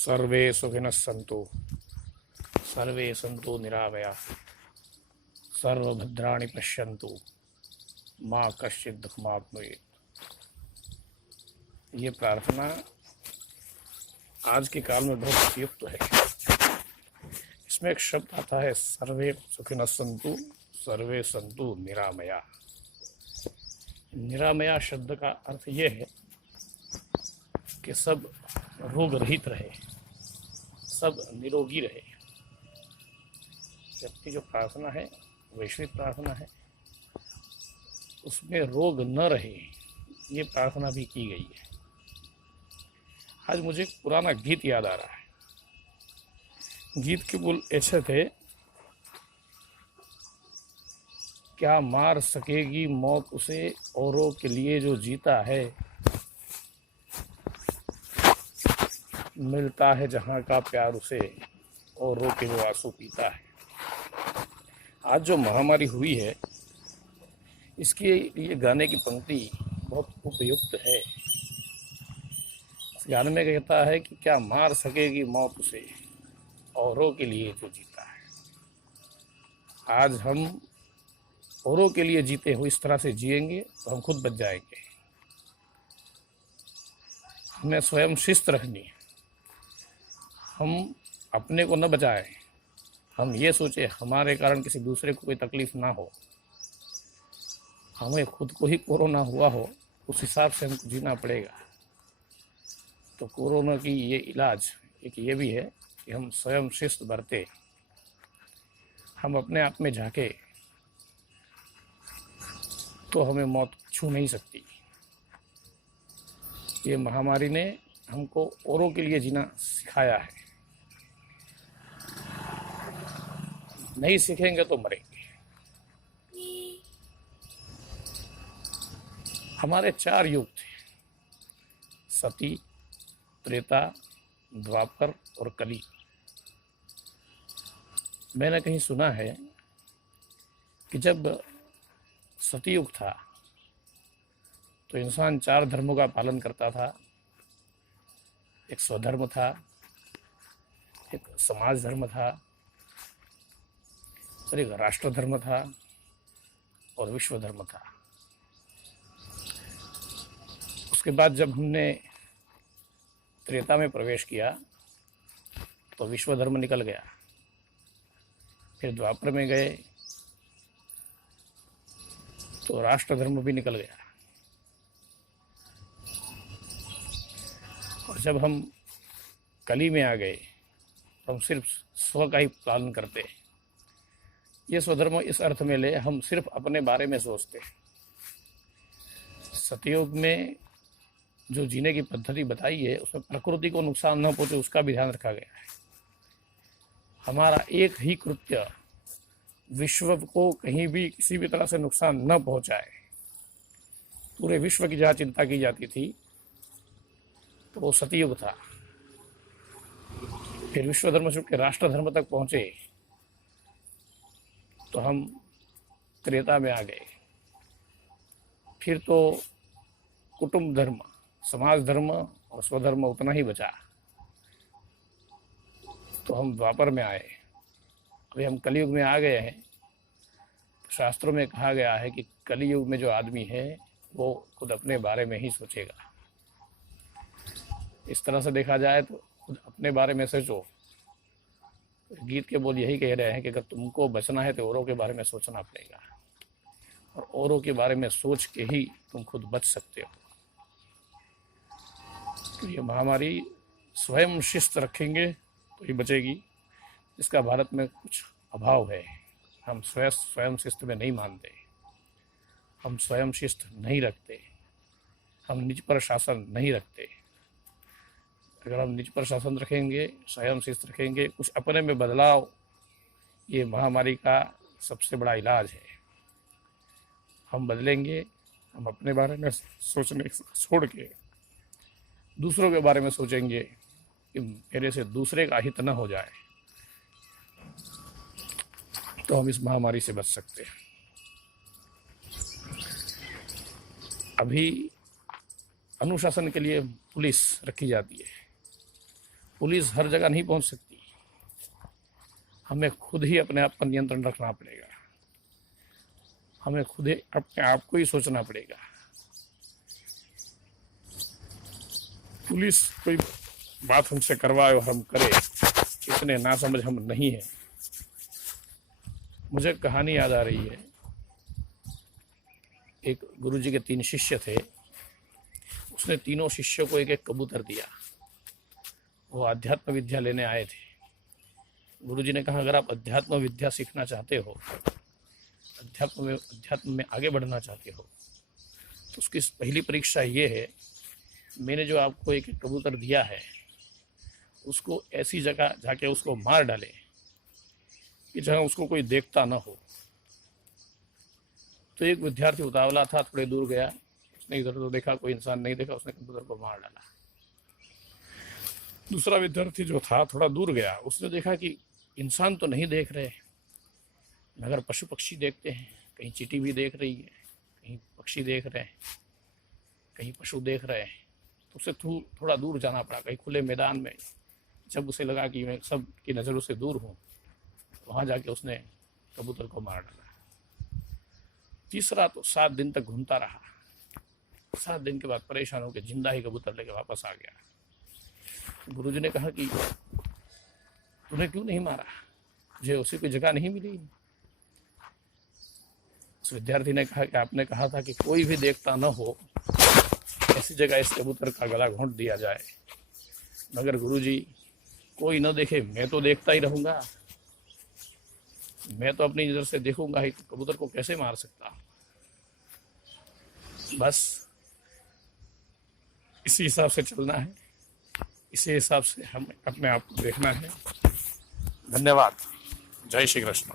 सर्वे सुखिनः सन्तु सर्वे सन्तु निरामयाः सर्वभद्राणि पश्यन्तु माँ कश्चित् दुःखमाप्नुयात्। ये प्रार्थना आज के काल में बहुत उपयुक्त है। इसमें एक शब्द आता है सर्वे सुखिनः सन्तु सर्वे सन्तु निरामया। निरामया शब्द का अर्थ ये है कि सब रोग रहित रहे, सब निरोगी रहे। जबकि जो प्रार्थना है वैश्विक प्रार्थना है, उसमें रोग न रहे ये प्रार्थना भी की गई है। आज मुझे एक पुराना गीत याद आ रहा है। गीत के बोल ऐसे थे, क्या मार सकेगी मौत उसे औरों के लिए जो जीता है, मिलता है जहां का प्यार उसे और रो के वो आंसू पीता है। आज जो महामारी हुई है, इसके लिए गाने की पंक्ति बहुत उपयुक्त है। इस गाने में कहता है कि क्या मार सकेगी मौत उसे औरों के लिए जो जीता है। आज हम औरों के लिए जीते हुए इस तरह से जिएंगे तो हम खुद बच जाएंगे। हमें स्वयं शिस्त रखनी है। हम अपने को न बचाएं, हम ये सोचे हमारे कारण किसी दूसरे को कोई तकलीफ ना हो। हमें खुद को ही कोरोना हुआ हो, उस हिसाब से हमको जीना पड़ेगा। तो कोरोना की ये इलाज एक ये भी है कि हम स्वयं शिस्त बरते, हम अपने आप में झांके तो हमें मौत छू नहीं सकती। ये महामारी ने हमको औरों के लिए जीना सिखाया है। नहीं सीखेंगे तो मरेंगे। हमारे 4 युग थे, सती, त्रेता, द्वापर और कली। मैंने कहीं सुना है कि जब सतयुग था तो इंसान 4 धर्मों का पालन करता था। एक स्वधर्म था, एक समाज धर्म था, और एक राष्ट्र धर्म था और विश्व धर्म था। उसके बाद जब हमने त्रेता में प्रवेश किया तो विश्व धर्म निकल गया। फिर द्वापर में गए तो राष्ट्र धर्म भी निकल गया। और जब हम कली में आ गए तो हम सिर्फ स्व का ही पालन करते। ये स्वधर्म इस अर्थ में ले, हम सिर्फ अपने बारे में सोचते। सतयुग में जो जीने की पद्धति बताई है उसमें प्रकृति को नुकसान न पहुंचे उसका भी ध्यान रखा गया है। हमारा एक ही कृत्य विश्व को कहीं भी किसी भी तरह से नुकसान न पहुंचाए। पूरे विश्व की जहाँ चिंता की जाती थी तो वो सतयुग था। फिर विश्व धर्म से के राष्ट्र धर्म तक पहुंचे तो हम त्रेता में आ गए। फिर तो कुटुंब धर्म, समाज धर्म और स्वधर्म उतना ही बचा तो हम द्वापर में आए। अभी हम कलयुग में आ गए हैं। शास्त्रों में कहा गया है कि कलयुग में जो आदमी है वो खुद अपने बारे में ही सोचेगा। इस तरह से देखा जाए तो खुद अपने बारे में सोचो। गीत के बोल यही कह रहे हैं कि अगर तुमको बचना है तो औरों के बारे में सोचना पड़ेगा, और औरों के बारे में सोच के ही तुम खुद बच सकते हो। तो ये महामारी स्वयं शिस्त रखेंगे तो ही बचेगी, इसका भारत में कुछ अभाव है। हम स्वयं शिस्त में नहीं मानते, हम स्वयं शिस्त नहीं रखते, हम निज पर शासन नहीं रखते। अगर हम निज पर शासन रखेंगे, स्वयं शिस्त रखेंगे, कुछ अपने में बदलाव, ये महामारी का सबसे बड़ा इलाज है। हम बदलेंगे, हम अपने बारे में सोचने छोड़ के दूसरों के बारे में सोचेंगे कि मेरे से दूसरे का हित न हो जाए, तो हम इस महामारी से बच सकते हैं। अभी अनुशासन के लिए पुलिस रखी जाती है। पुलिस हर जगह नहीं पहुंच सकती, हमें खुद ही अपने आप पर नियंत्रण रखना पड़ेगा, हमें खुद ही अपने आप को ही सोचना पड़ेगा। पुलिस कोई बात हमसे करवाए और हम करें, इतने नासमझ हम नहीं हैं। मुझे कहानी याद आ रही है, एक गुरुजी के 3 शिष्य थे, उसने तीनों शिष्यों को एक एक कबूतर दिया। वो अध्यात्म विद्या लेने आए थे। गुरुजी ने कहा, अगर आप अध्यात्म विद्या सीखना चाहते हो, अध्यात्म में आगे बढ़ना चाहते हो, तो उसकी पहली परीक्षा ये है, मैंने जो आपको एक एक कबूतर दिया है, उसको ऐसी जगह जाके उसको मार डाले कि जहाँ उसको कोई देखता ना हो। तो एक विद्यार्थी उतावला था, थोड़े दूर गया, उसने इधर तो देखा, कोई इंसान नहीं देखा, उसने कबूतर को मार डाला। दूसरा विद्यार्थी जो था थोड़ा दूर गया, उसने देखा कि इंसान तो नहीं देख रहे, मगर पशु पक्षी देखते हैं, कहीं चींटी भी देख रही है, कहीं पक्षी देख रहे हैं, कहीं पशु देख रहे हैं। तो उसे थोड़ा दूर जाना पड़ा, कहीं खुले मैदान में। जब उसे लगा कि मैं सब की नज़रों से दूर हूँ, वहाँ जाके उसने कबूतर को मार डाला। तीसरा तो 7 दिन तक घूमता रहा। 7 दिन के बाद परेशान होकर जिंदा ही कबूतर लेके वापस आ गया। गुरुजी ने कहा कि तूने क्यों नहीं मारा, मुझे उसी की जगह नहीं मिली। उस विद्यार्थी ने कहा कि आपने कहा था कि कोई भी देखता न हो, ऐसी जगह इस कबूतर का गला घोंट दिया जाए, मगर गुरुजी कोई न देखे, मैं तो देखता ही रहूंगा, मैं तो अपनी नजर से देखूंगा ही, तो कबूतर को कैसे मार सकता। बस इसी हिसाब से चलना है, इसी हिसाब से हमें अपने आप को देखना है। धन्यवाद। जय श्री कृष्ण।